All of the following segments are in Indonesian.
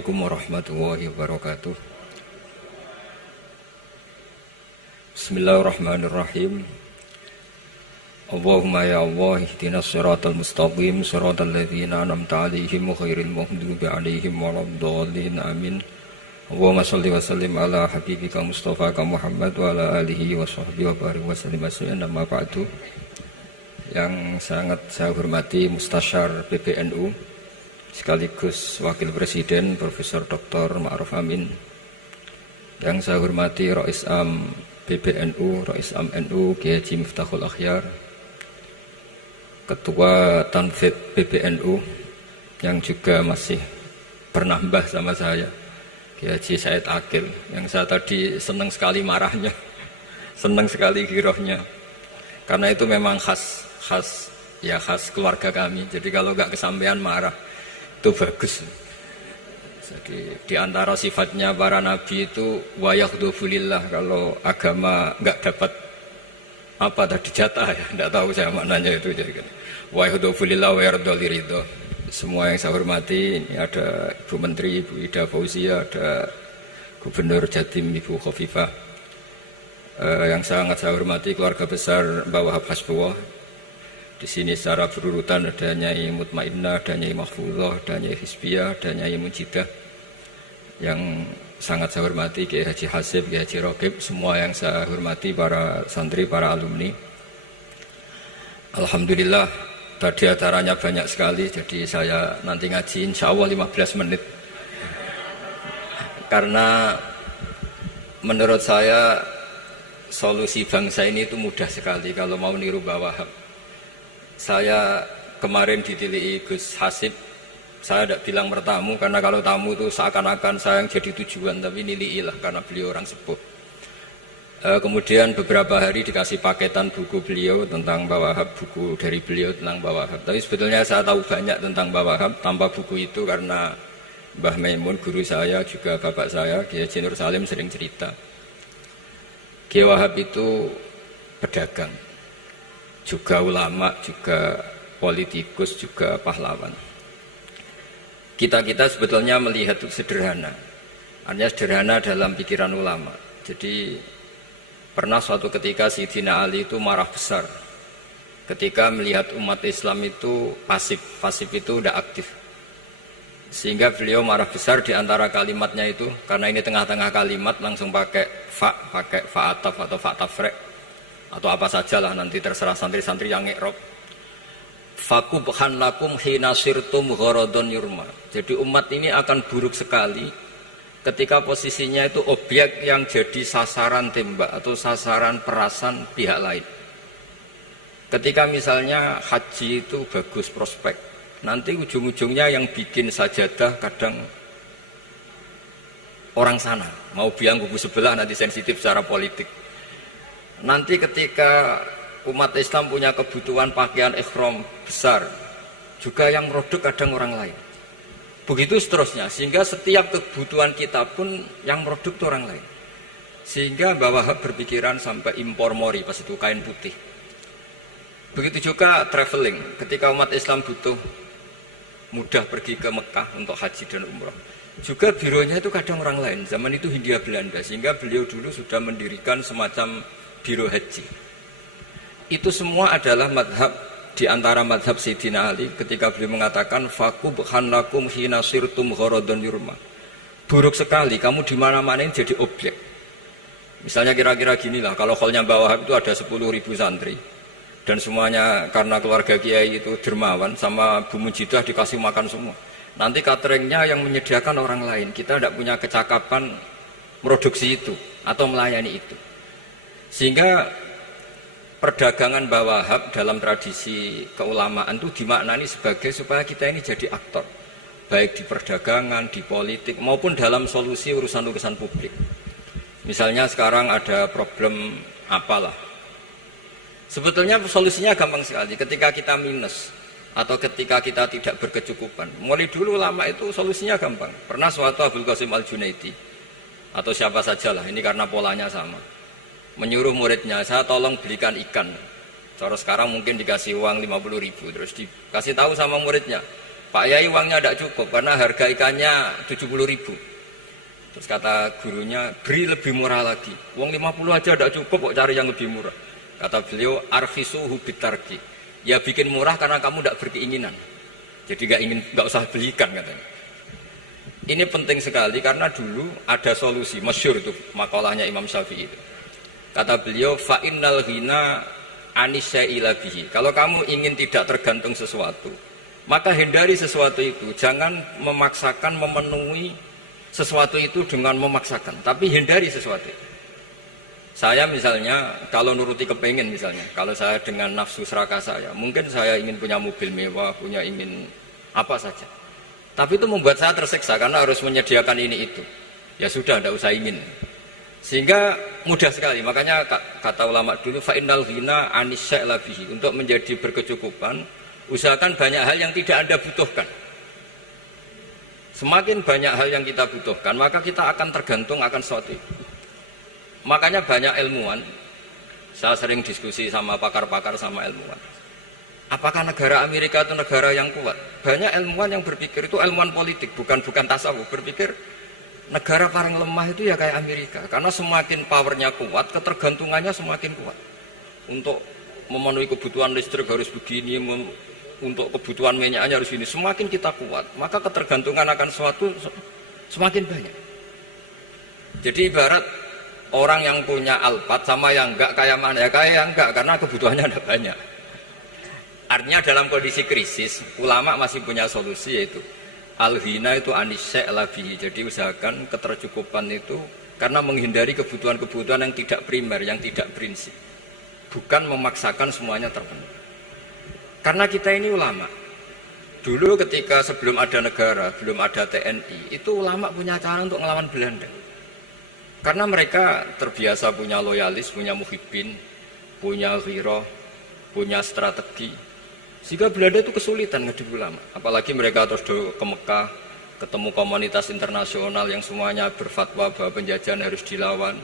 Assalamualaikum warahmatullahi wabarakatuh. Bismillahirrahmanirrahim. Allahumma ya Allah ihdinas siratal mustaqim siratal ladzina an'amta 'alaihim ghairil maghdubi 'alaihim waladdallin amin. Allahumma shalli wa sallim ala habibika Mustafa Muhammad wa ala alihi wa sahbihi wa barik wa sallim amma ba'du. Yang sangat saya hormati Mustasyar PBNU sekaligus Wakil Presiden Profesor Dr. Ma'ruf Amin. Yang saya hormati Rais Am PBNU, Rais Am NU Kiai Haji Miftahul Akhyar, Ketua Tanfid PBNU yang juga masih bernambah sama saya, Kiai Haji Said Akil, yang saya tadi senang sekali marahnya, senang sekali girohnya, karena itu memang khas keluarga kami. Jadi kalau nggak kesampaian marah itu bagus. Jadi di antara sifatnya para nabi itu wayakhdufulillah, kalau agama nggak dapat apa tadi jatah ya, nggak tahu saya maknanya itu. Jadi wayakhdufulillah wayardoliridho. Semua yang saya hormati, ini ada Ibu Menteri Ibu Ida Fauzia, ada Gubernur Jatim Ibu Khofifah, yang sangat saya hormati keluarga besar Mbak Wahab Hasbullah. Di sini secara berurutan ada Nyai Mutmainnah, ada Nyai Mahfuzah, ada Nyai Hizbiyah, ada Nyai Mujidah. Yang sangat saya hormati Kiai Haji Hasib, Kiai Haji Rokib, semua yang saya hormati para santri, para alumni. Alhamdulillah tadi acaranya banyak sekali, jadi saya nanti ngaji insya Allah 15 menit. Karena menurut saya solusi bangsa ini itu mudah sekali kalau mau niru Mbah Wahab. Saya kemarin ditilihi Gus Hasib, saya tidak bilang bertamu, karena kalau tamu itu seakan-akan saya yang jadi tujuan, tapi niliilah karena beliau orang sepuh. Kemudian beberapa hari dikasih paketan buku beliau tentang Mbah Wahab, buku dari beliau tentang Mbah Wahab. Tapi sebetulnya saya tahu banyak tentang Mbah Wahab tanpa buku itu, karena Mbah Maimun, guru saya, juga bapak saya, Kiai Haji Nur Salim sering cerita. Kiai Wahab itu pedagang, juga ulama, juga politikus, juga pahlawan. Kita sebetulnya melihat itu sederhana, artinya sederhana dalam pikiran ulama. Jadi pernah suatu ketika Sayyidina Ali itu marah besar ketika melihat umat Islam itu pasif itu tidak aktif, sehingga beliau marah besar. Di antara kalimatnya itu, karena ini tengah-tengah kalimat, langsung pakai fa'ataf atau fa'tafrek atau apa sajalah, nanti terserah santri-santri yang iqrob. Fakubhan lakum hina sirtum gharadun yurma. Jadi umat ini akan buruk sekali ketika posisinya itu objek yang jadi sasaran tembak atau sasaran perasan pihak lain. Ketika misalnya haji itu bagus prospek, nanti ujung-ujungnya yang bikin sajadah kadang orang sana, mau biang kubu sebelah, nanti sensitif secara politik. Nanti ketika umat Islam punya kebutuhan pakaian ihram besar, juga yang produk kadang orang lain. Begitu seterusnya, sehingga setiap kebutuhan kita pun yang produk itu orang lain. Sehingga Mbah Wahab berpikiran sampai impor mori, pas itu kain putih. Begitu juga traveling, ketika umat Islam butuh mudah pergi ke Mekah untuk haji dan umrah, juga bironya itu kadang orang lain. Zaman itu Hindia Belanda, sehingga beliau dulu sudah mendirikan semacam biro haji. Itu semua adalah madhab, di antara madhab Sayyidina Ali ketika beliau mengatakan fakubhan lakum hina sirtum gharadun yurma. Buruk sekali kamu di mana-mana ini jadi objek. Misalnya kira-kira ginilah, kalau hallnya Mbah Wahab itu ada 10.000 santri, dan semuanya karena keluarga kiai itu dermawan, sama Bu Mujidah dikasih makan semua. Nanti cateringnya yang menyediakan orang lain, kita tidak punya kecakapan produksi itu atau melayani itu. Sehingga perdagangan Mbah Wahab dalam tradisi keulamaan itu dimaknani sebagai supaya kita ini jadi aktor, baik di perdagangan, di politik, maupun dalam solusi urusan-urusan publik. Misalnya sekarang ada problem apalah, sebetulnya solusinya gampang sekali. Ketika kita minus atau ketika kita tidak berkecukupan, mulai dulu lama itu solusinya gampang. Pernah suatu Abdul Qasim Al-Junaidi atau siapa sajalah, ini karena polanya sama, menyuruh muridnya, saya tolong belikan ikan. Cara sekarang mungkin dikasih uang 50.000, terus dikasih tahu sama muridnya, Pak Yai uangnya tidak cukup karena harga ikannya 70.000. Terus kata gurunya, beri lebih murah lagi. Uang 50 aja tidak cukup, kok cari yang lebih murah. Kata beliau, arkhisuhu bitarki. Ya bikin murah karena kamu tidak berkeinginan. Jadi nggak usah belikan katanya. Ini penting sekali karena dulu ada solusi, masyhur itu makalahnya Imam Syafi'i itu. Kata beliau, fa innal ghina anisya'ila bihi. Kalau kamu ingin tidak tergantung sesuatu, maka hindari sesuatu itu. Jangan memaksakan memenuhi sesuatu itu dengan memaksakan, tapi hindari sesuatu itu. Saya misalnya kalau nuruti kepengin misalnya, kalau saya dengan nafsu serakah saya, mungkin saya ingin punya mobil mewah, ingin apa saja. Tapi itu membuat saya tersiksa karena harus menyediakan ini itu. Ya sudah, tidak usah ingin. Sehingga mudah sekali. Makanya kata ulama dulu, fa innal ghina anisya'la bihi. Untuk menjadi berkecukupan, usahakan banyak hal yang tidak Anda butuhkan. Semakin banyak hal yang kita butuhkan, maka kita akan tergantung akan sesuatu itu. Makanya banyak ilmuwan, saya sering diskusi sama pakar-pakar sama ilmuwan. Apakah negara Amerika itu negara yang kuat? Banyak ilmuwan yang berpikir, itu ilmuwan politik, bukan tasawuf, berpikir negara paling lemah itu ya kayak Amerika. Karena semakin powernya kuat, ketergantungannya semakin kuat. Untuk memenuhi kebutuhan listrik harus begini, untuk kebutuhan minyaknya harus ini. Semakin kita kuat, maka ketergantungan akan sesuatu semakin banyak. Jadi ibarat orang yang punya Alphard sama yang enggak, kayak mana ya? Kayak yang enggak, karena kebutuhannya ada banyak. Artinya dalam kondisi krisis, ulama masih punya solusi, yaitu al-ghina itu anisya'la bihi. Jadi usahakan ketercukupan itu karena menghindari kebutuhan-kebutuhan yang tidak primer, yang tidak prinsip. Bukan memaksakan semuanya terpenuhi. Karena kita ini ulama. Dulu ketika sebelum ada negara, belum ada TNI, itu ulama punya cara untuk melawan Belanda. Karena mereka terbiasa punya loyalis, punya muhibbin, punya ghirah, punya strategi. Sehingga Belanda itu kesulitan ngadu ulama. Apalagi mereka terus ke Mekah, ketemu komunitas internasional yang semuanya berfatwa bahwa penjajahan harus dilawan.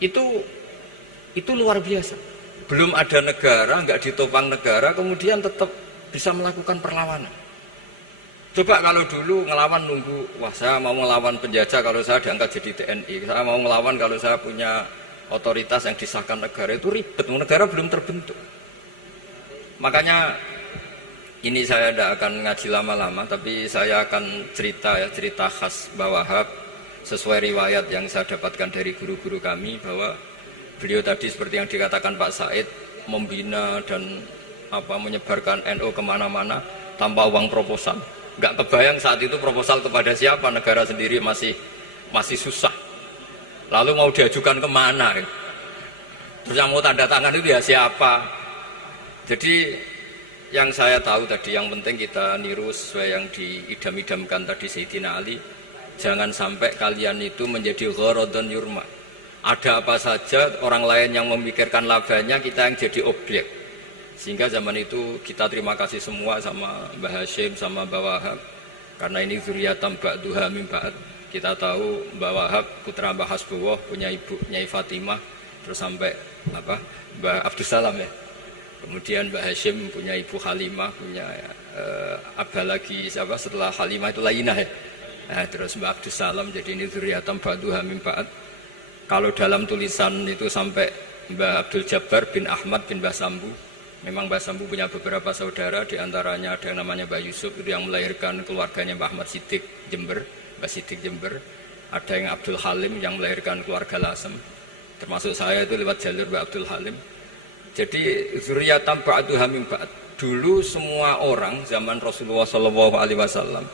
Itu luar biasa. Belum ada negara, nggak ditopang negara, kemudian tetap bisa melakukan perlawanan. Coba kalau dulu ngelawan nunggu, wah saya mau ngelawan penjajah kalau saya diangkat jadi TNI, saya mau ngelawan kalau saya punya otoritas yang disahkan negara, itu ribet, negara belum terbentuk. Makanya ini saya tidak akan ngaji lama-lama, tapi saya akan cerita khas Mbah Wahab sesuai riwayat yang saya dapatkan dari guru-guru kami, bahwa beliau tadi seperti yang dikatakan Pak Said, membina dan menyebarkan NU kemana-mana tanpa uang proposal. Nggak kebayang saat itu proposal kepada siapa, negara sendiri masih susah. Lalu mau diajukan kemana? Terus yang mau tanda tangan itu ya siapa? Jadi yang saya tahu tadi, yang penting kita niru sesuai yang diidam-idamkan tadi Sayyidina Ali. Jangan sampai kalian itu menjadi gharadun yurma. Ada apa saja orang lain yang memikirkan labanya, kita yang jadi objek. Sehingga zaman itu kita terima kasih semua sama Mbah Hashim, sama Mbah Wahab. Karena ini zuriyatam ba'duha min ba'd. Kita tahu Mbah Wahab putra Mbah Hasbullah, punya ibu Nyai Fatimah, terus sampai Mbah Abdus Salam ya. Kemudian Mbah Hashim punya ibu Halimah, punya abah lagi setelah Halimah itu Lainah ya. Terus Mbah Abdus Salam, jadi ini zuriyatam ba'duha min ba'd. Kalau dalam tulisan itu sampai Mbah Abdul Jabbar bin Ahmad bin Mbah Sambu. Memang Mbah Sambu punya beberapa saudara, diantaranya ada yang namanya Mbah Yusuf, itu yang melahirkan keluarganya Mbah Ahmad Siddiq Jember, Mbah Siddiq Jember. Ada yang Abdul Halim yang melahirkan keluarga Lasem, termasuk saya itu lewat jalur Mbah Abdul Halim. Jadi zuriyatam ba'duha min ba'd. Dulu semua orang zaman Rasulullah SAW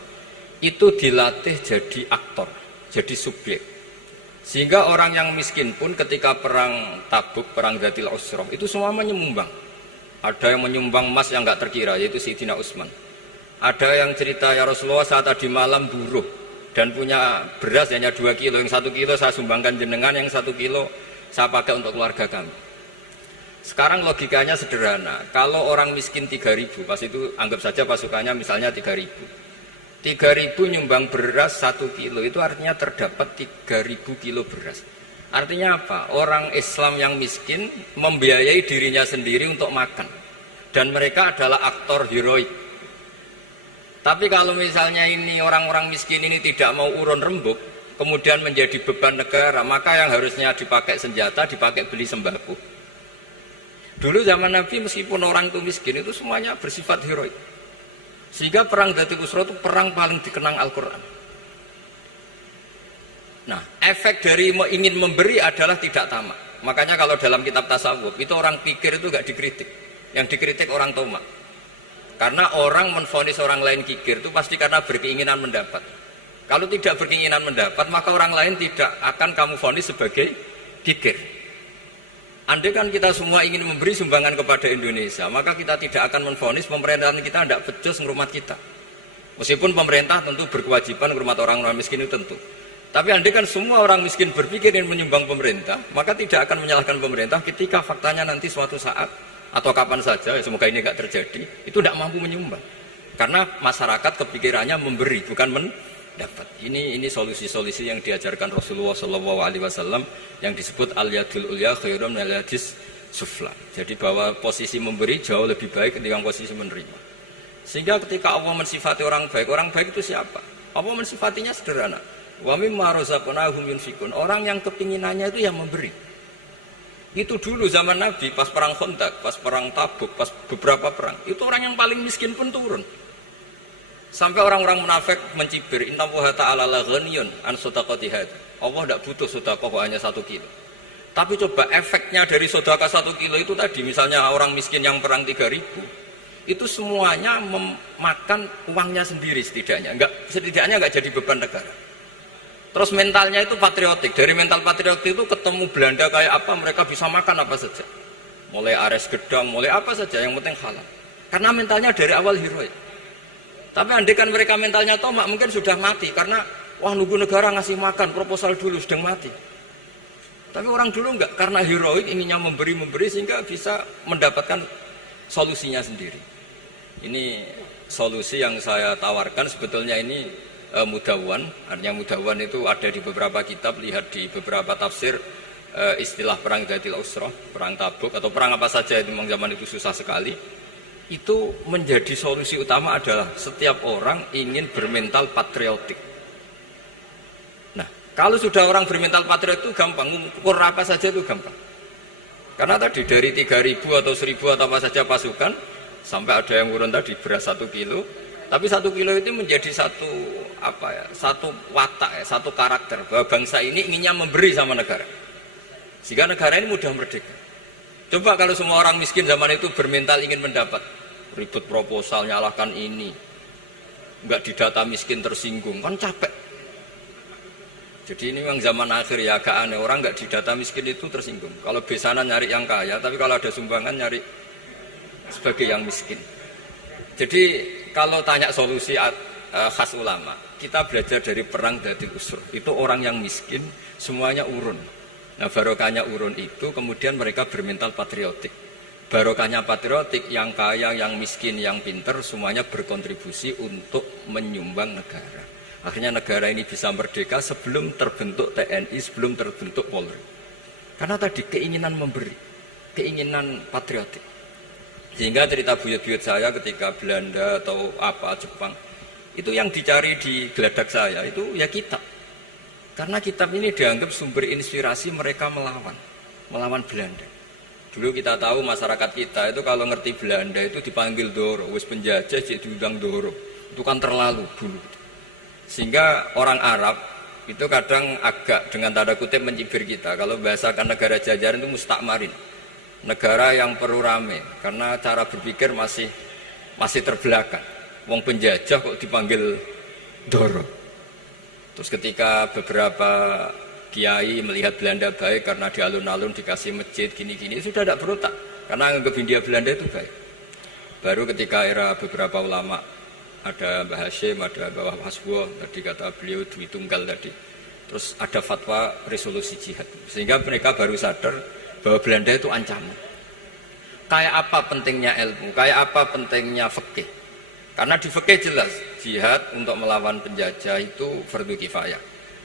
itu dilatih jadi aktor, jadi subjek. Sehingga orang yang miskin pun ketika perang Tabuk, perang Dzatil Usrah, itu semua menyumbang. Ada yang menyumbang emas yang nggak terkira, yaitu Sayyidina Utsman. Ada yang cerita, ya Rasulullah saat tadi malam buruh dan punya beras hanya 2 kilo, yang 1 kilo saya sumbangkan jenengan, yang 1 kilo saya pakai untuk keluarga kami. Sekarang logikanya sederhana, kalau orang miskin 3.000, pas itu anggap saja pasukannya misalnya 3.000. 3.000 nyumbang beras 1 kilo, itu artinya terdapat 3.000 kilo beras. Artinya apa? Orang Islam yang miskin membiayai dirinya sendiri untuk makan. Dan mereka adalah aktor heroik. Tapi kalau misalnya ini orang-orang miskin ini tidak mau urun rembuk, kemudian menjadi beban negara, maka yang harusnya dipakai senjata, dipakai beli sembako. Dulu zaman Nabi meskipun orang itu miskin, itu semuanya bersifat heroik. Sehingga perang Dhatul Usra itu perang paling dikenang Al-Quran. Nah, efek dari ingin memberi adalah tidak tamak. Makanya kalau dalam kitab tasawuf, itu orang pikir itu gak dikritik. Yang dikritik orang tomak. Karena orang menvonis orang lain kikir itu pasti karena berkeinginan mendapat. Kalau tidak berkeinginan mendapat, maka orang lain tidak akan kamu vonis sebagai kikir. Andai kan kita semua ingin memberi sumbangan kepada Indonesia, maka kita tidak akan menvonis pemerintahan kita tidak becus ngurmat kita. Meskipun pemerintah tentu berkewajiban ngurmat orang-orang miskin itu tentu. Tapi andai kan semua orang miskin berpikir ingin menyumbang pemerintah, maka tidak akan menyalahkan pemerintah ketika faktanya nanti suatu saat atau kapan saja, ya semoga ini tidak terjadi, itu tidak mampu menyumbang. Karena masyarakat kepikirannya memberi, bukan mendapat. Ini solusi-solusi yang diajarkan Rasulullah SAW yang disebut al-yadul ulya khairun minal yadis sufla. Jadi bahwa posisi memberi jauh lebih baik ketimbang posisi menerima. Sehingga ketika Allah mensifati orang baik itu siapa? Allah mensifatinya sederhana. Wa mimma razaqnahum yunfikun. Orang yang kepinginannya itu yang memberi. Itu dulu zaman Nabi, pas perang Khandaq, pas perang Tabuk, pas beberapa perang, itu orang yang paling miskin pun turun. Sampai orang-orang munafik mencibir, innallaha ta'ala la ghaniyun an shadaqati hadza. Allah tidak butuh sedekah hanya 1 kilo. Tapi coba efeknya dari sedekah 1 kilo itu tadi, misalnya orang miskin yang perang 3.000, itu semuanya memakan uangnya sendiri setidaknya nggak jadi beban negara. Terus mentalnya itu patriotik. Dari mental patriotik itu ketemu Belanda kayak apa, mereka bisa makan apa saja. Mulai ares gedang, mulai apa saja, yang penting halal. Karena mentalnya dari awal heroik. Tapi andekan mereka mentalnya tomak, mungkin sudah mati. Karena, wah nunggu negara ngasih makan, proposal dulu, sedang mati. Tapi orang dulu enggak, karena heroik inginnya memberi sehingga bisa mendapatkan solusinya sendiri. Ini solusi yang saya tawarkan sebetulnya ini mudawwan, artinya mudawwan itu ada di beberapa kitab, lihat di beberapa tafsir istilah perang Dhatul Usra, perang Tabuk atau perang apa saja itu memang zaman itu susah sekali. Itu menjadi solusi utama adalah setiap orang ingin bermental patriotik. Nah, kalau sudah orang bermental patriotik itu gampang, ukur apa saja itu gampang. Karena tadi dari 3.000 atau 1.000 atau apa saja pasukan, sampai ada yang urun tadi beras 1 kilo. Tapi 1 kilo itu menjadi satu watak, satu karakter bahwa bangsa ini inginnya memberi sama negara. Sehingga negara ini mudah merdeka. Coba kalau semua orang miskin zaman itu bermental ingin mendapat, ribut proposal, nyalahkan ini, nggak didata miskin tersinggung, kan capek. Jadi ini memang zaman akhir ya, agak aneh, orang nggak didata miskin itu tersinggung. Kalau besanan nyari yang kaya, tapi kalau ada sumbangan nyari sebagai yang miskin. Jadi kalau tanya solusi khas ulama, kita belajar dari perang Dhatul Usra. Itu orang yang miskin semuanya urun. Nah barokahnya urun itu kemudian mereka bermental patriotik. Barokahnya patriotik, yang kaya, yang miskin, yang pinter semuanya berkontribusi untuk menyumbang negara. Akhirnya negara ini bisa merdeka sebelum terbentuk TNI, sebelum terbentuk Polri. Karena tadi keinginan memberi, keinginan patriotik. Sehingga cerita buyut-buyut saya ketika Belanda atau apa Jepang, itu yang dicari di geladak saya itu ya kitab. Karena kitab ini dianggap sumber inspirasi mereka melawan Belanda. Dulu kita tahu masyarakat kita itu kalau ngerti Belanda itu dipanggil Doro, wis penjajah jadi diundang Doro. Itu kan terlalu dulu. Sehingga orang Arab itu kadang agak dengan tanda kutip mencibir kita. Kalau bahasakan negara jajahan itu mustakmarin. Negara yang perlu rame karena cara berpikir masih terbelakang. Wong penjajah kok dipanggil Doro. Terus ketika beberapa kiai melihat Belanda baik karena di alun-alun dikasih masjid gini-gini, sudah tidak berotak karena anggap Hindia Belanda itu baik. Baru ketika era beberapa ulama, ada Mbah Hashim, ada Mbah Hasbuh, tadi kata beliau Dwi Tunggal tadi. Terus ada fatwa resolusi jihad, sehingga mereka baru sadar bahwa Belanda itu ancaman. Kayak apa pentingnya ilmu, kayak apa pentingnya fikih. Karena di fikih jelas, jihad untuk melawan penjajah itu fardu kifayah.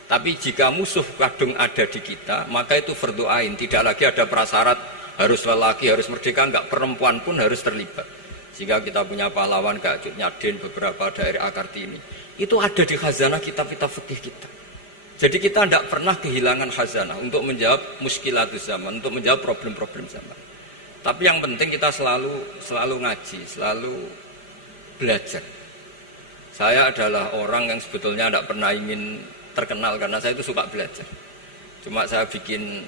Tapi jika musuh kadung ada di kita, maka itu fardu ain. Tidak lagi ada prasyarat harus lelaki, harus merdeka, enggak, perempuan pun harus terlibat. Sehingga kita punya pahlawan kayak Cut Nyadin, beberapa daerah Kartini. Itu ada di khazanah kitab-kitab fikih kita. Jadi kita tidak pernah kehilangan khazanah untuk menjawab muskilatus zaman, untuk menjawab problem-problem zaman. Tapi yang penting kita selalu ngaji, selalu belajar. Saya adalah orang yang sebetulnya tidak pernah ingin terkenal karena saya itu suka belajar. Cuma saya bikin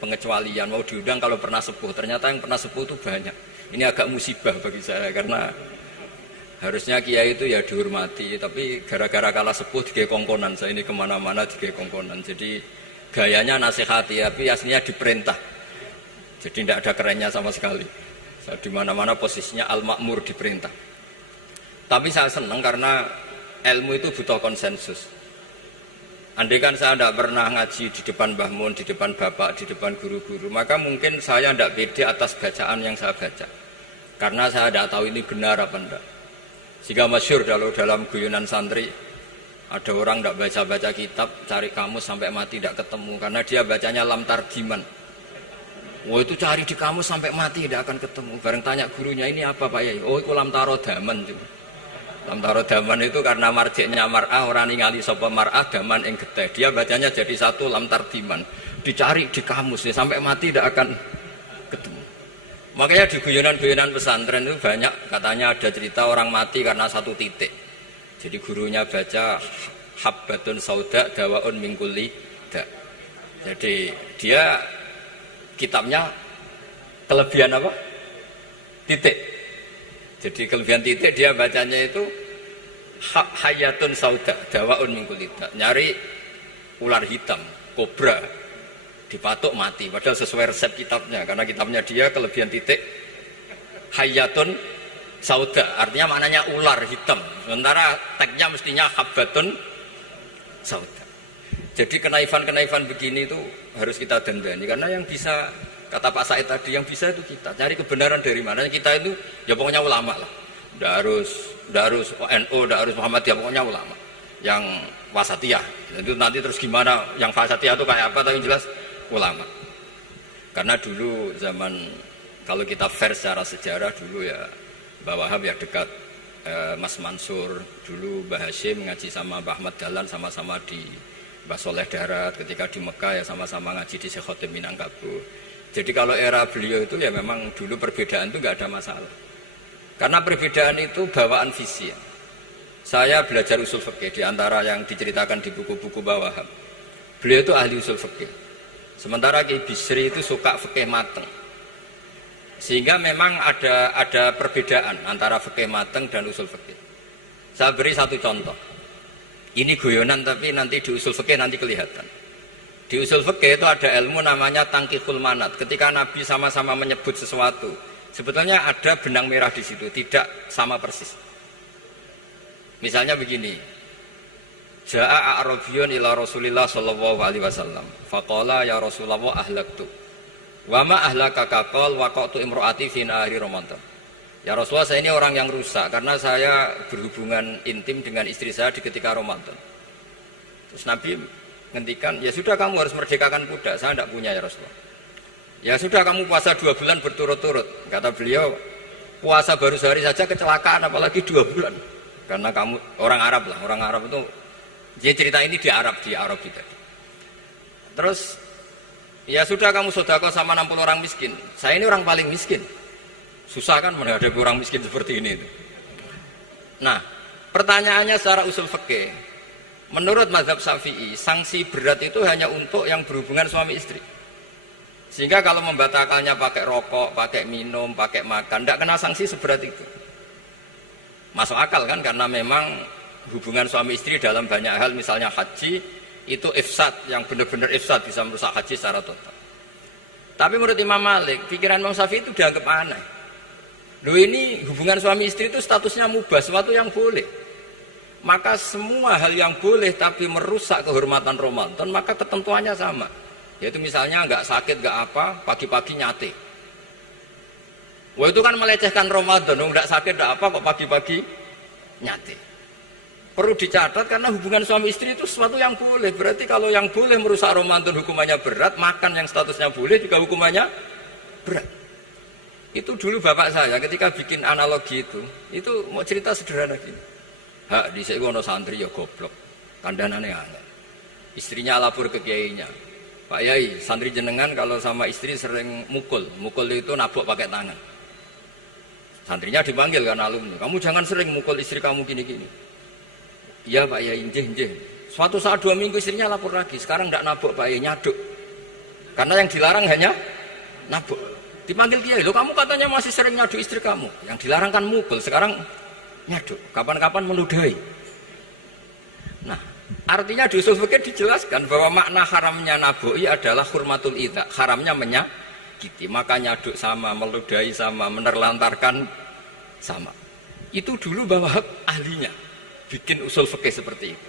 pengecualian, mau diundang kalau pernah sepuh. Ternyata yang pernah sepuh itu banyak. Ini agak musibah bagi saya karena harusnya kiai itu ya dihormati, tapi gara-gara kalah sepuh digawe kongkonan. Saya ini kemana-mana digawe kongkonan. Jadi gayanya nasihati, tapi aslinya diperintah. Jadi tidak ada kerennya sama sekali. Saya di mana-mana posisinya al-makmur, diperintah. Tapi saya senang karena ilmu itu butuh konsensus. Andai kan saya tidak pernah ngaji di depan Mbah Mun, di depan bapak, di depan guru-guru, maka mungkin saya tidak pede atas bacaan yang saya baca. Karena saya tidak tahu ini benar apa tidak. Jika masyhur dalam guyonan santri, ada orang tidak baca-baca kitab, cari kamus sampai mati tidak ketemu. Karena dia bacanya lam tarjiman. Wah itu cari di kamus sampai mati tidak akan ketemu. Bareng tanya gurunya, ini apa Pak Yai? Oh itu lam tarodaman juga. Lam tarodaman itu karena marjiknya mar'ah, orang ningali sapa mar'ah daman ing getih. Dia bacanya jadi satu lam tardiman. Dicari di kamus ya, sampai mati tidak akan ketemu. Makanya di guyonan-guyonan pesantren itu banyak katanya ada cerita orang mati karena satu titik. Jadi gurunya baca habbatun sauda dawaun min kulli da. Jadi dia kitabnya kelebihan apa? Titik. Jadi kelebihan titik dia bacanya itu hayatun sauda dawaun min kulli da. Nyari ular hitam, kobra, dipatuk mati, padahal sesuai resep kitabnya, karena kitabnya dia kelebihan titik hayatun sauda, artinya maknanya ular hitam, sementara teksnya mestinya habbatun sauda. Jadi kenaifan-kenaifan begini itu harus kita dandani, karena yang bisa, kata Pak Said tadi, yang bisa itu kita cari kebenaran dari mana. Kita itu ya pokoknya ulama lah, tidak harus NU, tidak harus Muhammadiyah, pokoknya ulama yang wasatiyah. Itu nanti terus gimana yang wasatiyah itu kayak apa, tapi yang jelas ulama. Karena dulu zaman, kalau kita fair secara sejarah, dulu ya Mbah Wahab ya dekat Mas Mansur, dulu Mbah Hashim ngaji sama Mbah Ahmad Dahlan, sama-sama di Mbah Soleh Darat, ketika di Mekah ya sama-sama ngaji di Syekh Khotim Minangkabau. Jadi kalau era beliau itu ya memang dulu perbedaan itu nggak ada masalah, karena perbedaan itu bawaan visi ya. Saya belajar usul fikih di antara yang diceritakan di buku-buku Mbah Wahab, beliau itu ahli usul fikih. Sementara Ki Bisri itu suka fikih mateng. Sehingga memang ada perbedaan antara fikih mateng dan usul fikih. Saya beri satu contoh. Ini guyonan tapi nanti di usul fikih nanti kelihatan. Di usul fikih itu ada ilmu namanya tangkihul manat. Ketika Nabi sama-sama menyebut sesuatu, sebetulnya ada benang merah di situ, tidak sama persis. Misalnya begini. Ja'a a'rabiyun ila Rasulillah sallallahu alaihi wasallam. Faqala ya Rasulullah ahlaktu. Wa ma ahlaka qal waqatu imraati fi nahari Ramadan. Ya Rasulullah, saya ini orang yang rusak karena saya berhubungan intim dengan istri saya di ketika Ramadan. Terus Nabi ngendikan, ya sudah kamu harus merdekakan budak. Saya tidak punya ya Rasulullah. Ya sudah kamu puasa 2 bulan berturut-turut. Kata beliau, puasa baru sehari saja kecelakaan apalagi 2 bulan. Karena kamu orang Arab lah, orang Arab itu. Dia cerita ini di Arab kita. Terus, ya sudah kamu sedekah sama 60 orang miskin. Saya ini orang paling miskin. Susah kan menghadapi orang miskin seperti ini. Nah, pertanyaannya secara usul fikih. Menurut mazhab Syafi'i, sanksi berat itu hanya untuk yang berhubungan suami istri. Sehingga kalau membatalkannya pakai rokok, pakai minum, pakai makan, tidak kena sanksi seberat itu. Masuk akal kan, karena memang hubungan suami istri dalam banyak hal, misalnya haji, itu ifsad, yang benar-benar ifsad, bisa merusak haji secara total. Tapi menurut Imam Malik, pikiran Imam Syafi'i itu dianggap aneh. Loh ini hubungan suami istri itu statusnya mubah, sesuatu yang boleh. Maka semua hal yang boleh tapi merusak kehormatan Ramadan, maka ketentuannya sama. Yaitu misalnya nggak sakit, nggak apa, pagi-pagi nyate. Wah itu kan melecehkan Ramadan, nggak sakit, nggak apa, kok pagi-pagi nyate. Perlu dicatat karena hubungan suami istri itu sesuatu yang boleh. Berarti kalau yang boleh merusak Ramadan hukumannya berat, makan yang statusnya boleh juga hukumannya berat. Itu dulu bapak saya ketika bikin analogi itu mau cerita sederhana gini. Hak dhisik ono santri ya goblok. Kandhanane angel. Istrinya lapor ke kiainya. Pak Yai, santri jenengan kalau sama istri sering mukul. Mukul itu nabok pakai tangan. Santrinya dipanggil kan alumni. Kamu jangan sering mukul istri kamu gini-gini. Iya Pak Yai, nggih. Suatu saat 2 minggu istrinya lapor lagi. Sekarang enggak nabok Pak Yai, nyaduk. Karena yang dilarang hanya nabok. Dipanggil kiai, lo kamu katanya masih sering nyaduk istri kamu. Yang dilarang kan mukul, sekarang nyaduk. Kapan-kapan meludahi. Nah, artinya di usul fikih dijelaskan bahwa makna haramnya naboi adalah hurmatul idza, haramnya menyakiti. Maka nyaduk sama, meludahi sama, menerlantarkan sama. Itu dulu bahwa ahlinya bikin usul fikih seperti itu.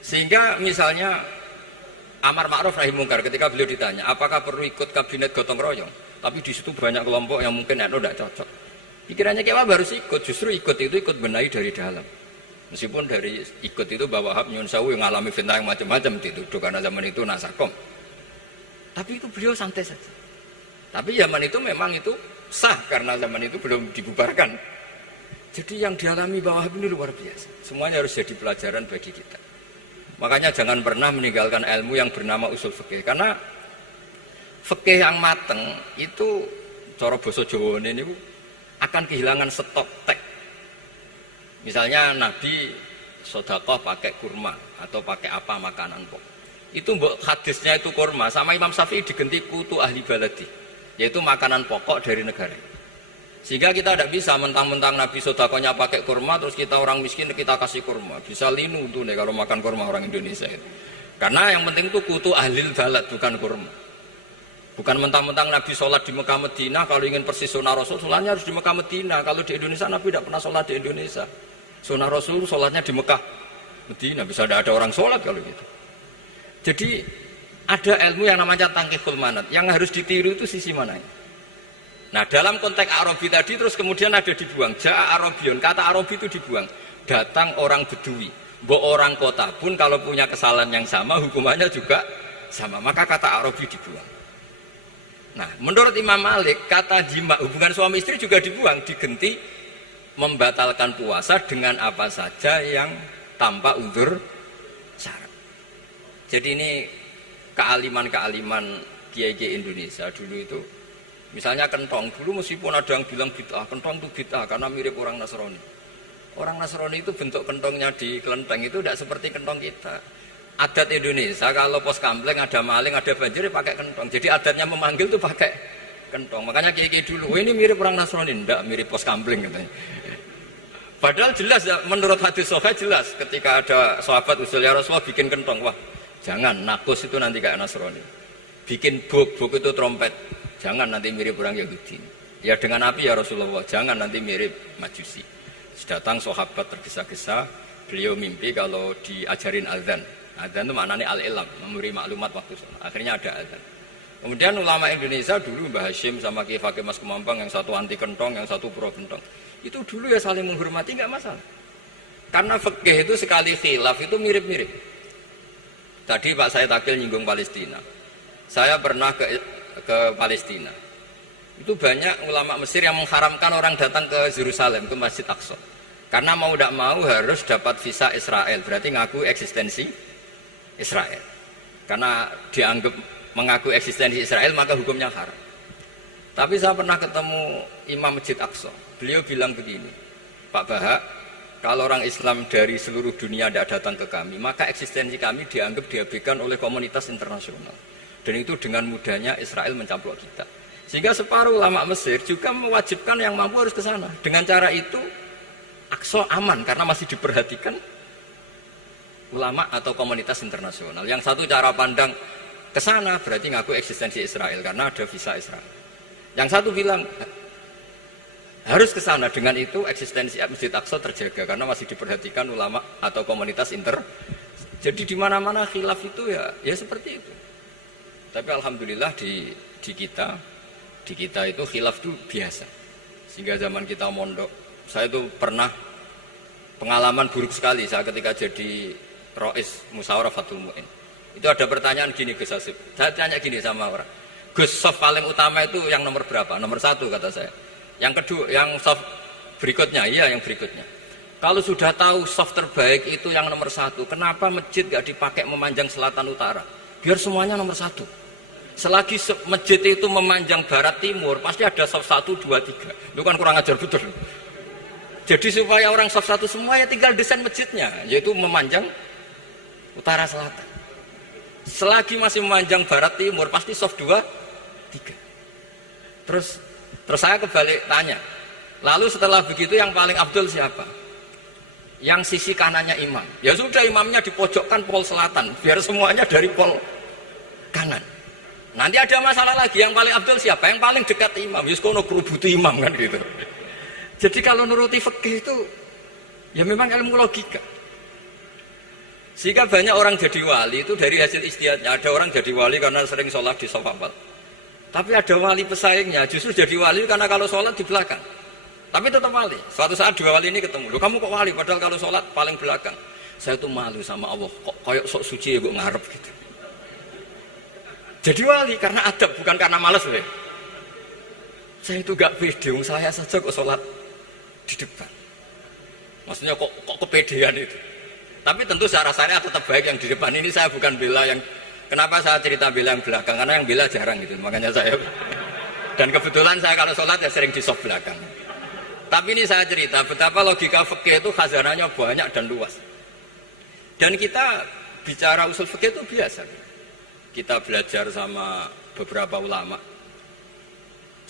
Sehingga misalnya Amar Ma'ruf Nahi Mungkar ketika beliau ditanya, apakah perlu ikut kabinet gotong royong? Tapi di situ banyak kelompok yang mungkin tidak cocok. Pikirannya Kiai Wahab harus ikut, justru ikut benahi dari dalam. Meskipun dari ikut itu bahwa Wahab nyun sewu yang ngalami fitnah yang macam-macam dituduh karena zaman itu nasakom. Tapi itu beliau santai saja. Tapi zaman itu memang itu sah karena zaman itu belum dibubarkan. Jadi yang dialami Wahab ini luar biasa. Semuanya harus jadi pelajaran bagi kita. Makanya jangan pernah meninggalkan ilmu yang bernama usul fikih, karena fikih yang mateng itu cara basa Jawa ini akan kehilangan stok teks. Misalnya Nabi sedekah pakai kurma atau pakai apa makanan pokok. Itu hadisnya itu kurma, sama Imam Syafi'i digenti kutu ahli baladi, yaitu makanan pokok dari negara. Sehingga kita tidak bisa mentang-mentang Nabi sedekahnya pakai kurma terus kita orang miskin kita kasih kurma. Bisa linu tuh nih kalau makan kurma orang Indonesia itu. Karena yang penting itu kutu ahli balad bukan kurma. Bukan mentang-mentang Nabi sholat di Mekah Medina, kalau ingin persis sunnah Rasul, sholatnya harus di Mekah Medina. Kalau di Indonesia Nabi tidak pernah sholat di Indonesia. Sunnah Rasul sholatnya di Mekah Medina, bisa ada orang sholat kalau gitu. Jadi ada ilmu yang namanya tangkihul manat, yang harus ditiru itu sisi mananya. Nah dalam konteks Arabi tadi terus kemudian ada dibuang, Ja'a Arabion, kata Arabi itu dibuang. Datang orang Bedui, orang kota pun kalau punya kesalahan yang sama, hukumannya juga sama, maka kata Arabi dibuang. Nah, menurut Imam Malik, kata jima hubungan suami istri juga dibuang, digenti membatalkan puasa dengan apa saja yang tanpa uzur syarat. Jadi ini kealiman kiai-kiai Indonesia dulu itu, misalnya kentong, dulu meskipun ada yang bilang bid'ah, kentong itu bid'ah karena mirip orang Nasrani. Orang Nasrani itu bentuk kentongnya di kelenteng itu tidak seperti kentong kita. Adat Indonesia kalau pos kampleng ada maling ada banjir pakai kentong. Jadi adatnya memanggil tuh pakai kentong. Makanya kiai-kiai dulu, ini mirip orang Nasrani, enggak mirip pos kampleng katanya. Padahal jelas ya, menurut hadis sahih jelas ketika ada sahabat usul ya Rasulullah bikin kentong, wah jangan nakus itu nanti kayak Nasrani. Bikin bok itu trompet, jangan nanti mirip orang Yahudi. Ya dengan api ya Rasulullah, jangan nanti mirip Majusi. Datang sahabat tergesa-gesa, beliau mimpi kalau diajarin azan. Azan itu maknanya al-ilam, memberi maklumat waktu sholat. Akhirnya ada azan. Kemudian ulama Indonesia dulu Mbah Hashim sama Kiai Fakih Mas Kemampang, yang satu anti kentong, yang satu pro kentong. Itu dulu ya saling menghormati, nggak masalah. Karena fikih itu sekali khilaf itu mirip-mirip. Tadi Pak saya Takil nyinggung Palestina. Saya pernah ke Palestina. Itu banyak ulama Mesir yang mengharamkan orang datang ke Yerusalem, ke Masjid Aqsa. Karena mau tidak mau harus dapat visa Israel, berarti ngaku eksistensi Israel. Karena dianggap mengaku eksistensi Israel maka hukumnya haram. Tapi saya pernah ketemu Imam Masjid Aqsa. Beliau bilang begini, Pak Bahak, kalau orang Islam dari seluruh dunia tidak datang ke kami, maka eksistensi kami dianggap diabaikan oleh komunitas internasional. Dan itu dengan mudahnya Israel mencaplok kita. Sehingga separuh ulama Mesir juga mewajibkan yang mampu harus ke sana. Dengan cara itu Aqsa aman karena masih diperhatikan ulama atau komunitas internasional. Yang satu cara pandang ke sana berarti ngaku eksistensi Israel karena ada visa Israel. Yang satu bilang harus ke sana, dengan itu eksistensi Masjid Aqsa terjaga karena masih diperhatikan ulama atau komunitas Jadi di mana-mana khilaf itu ya seperti itu. Tapi alhamdulillah di kita itu khilaf itu biasa. Sehingga zaman kita mondok, saya itu pernah pengalaman buruk sekali saya ketika jadi Rois Musyawarah Fatul Mu'in. Itu ada pertanyaan gini Gus Hasib. Saya tanya gini sama orang, Gus, soft paling utama itu yang nomor berapa? Nomor 1 kata saya. Yang kedua, yang soft berikutnya, iya yang berikutnya. Kalau sudah tahu soft terbaik itu yang nomor 1, kenapa masjid gak dipakai memanjang selatan utara? Biar semuanya nomor 1. Selagi masjid itu memanjang barat timur, pasti ada soft 1, 2, 3. Itu kan kurang ajar betul. Jadi supaya orang soft 1 semua ya tinggal desain masjidnya, yaitu memanjang utara selatan. Selagi masih memanjang barat timur, pasti soft 2, 3. Terus saya kebalik tanya, lalu setelah begitu yang paling abdul siapa? Yang sisi kanannya imam. Ya sudah, imamnya dipojokkan pol selatan, biar semuanya dari pol kanan. Nanti ada masalah lagi, yang paling abdul siapa? Yang paling dekat imam. Yuskono kerubuti imam kan gitu. Jadi kalau nuruti fikih itu ya memang ilmu logika. Sehingga banyak orang jadi wali itu dari hasil ijtihadnya. Ada orang jadi wali karena sering sholat di shaf awal. Tapi ada wali pesaingnya justru jadi wali karena kalau sholat di belakang. Tapi tetap wali. Suatu saat dua wali ini ketemu. Loh, kamu kok wali padahal kalau sholat paling belakang. Saya tuh malu sama Allah. Kok kayak sok suci ya gue ngarep gitu. Jadi wali karena adab, bukan karena malas loh. Saya itu gak pede, saya saja kok sholat di depan. Maksudnya kok kepedean itu. Tapi tentu secara syariat tetap baik yang di depan. Ini saya bukan bela yang, kenapa saya cerita bela yang belakang, karena yang bela jarang gitu. Makanya saya, dan kebetulan saya kalau sholat ya sering di soft belakang. Tapi ini saya cerita betapa logika fikih itu khazanahnya banyak dan luas. Dan kita bicara usul fikih itu biasa. Kita belajar sama beberapa ulama.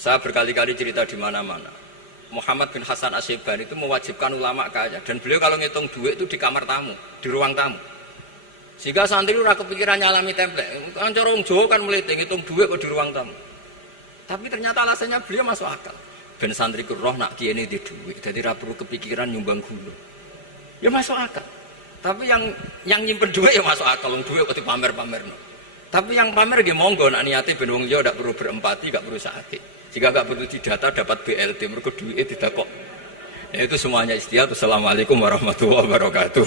Saya berkali-kali cerita di mana-mana. Muhammad bin Hasan Asyibani itu mewajibkan ulama kaya. Dan beliau kalau ngitung duit itu di kamar tamu, di ruang tamu. Sehingga santri itu kepikiran nyalami template. Kan cara orang Jawa kan meliti, ngitung duit kok di ruang tamu. Tapi ternyata alasannya beliau masuk akal. Ben santri ku roh nak kiye ini di duit. Jadi ra perlu kepikiran nyumbang gula. Ya masuk akal. Tapi yang nyimpen duit ya masuk akal. Duit kok dipamer-pamerno. Tapi yang pamer nggih monggo nak niate ben wong liya ndak perlu berempati, nggak perlu sakit. Jika nggak perlu didata dapat BLT mergo duit tidak kok. Ya itu semuanya istihad. Assalamualaikum warahmatullahi wabarakatuh.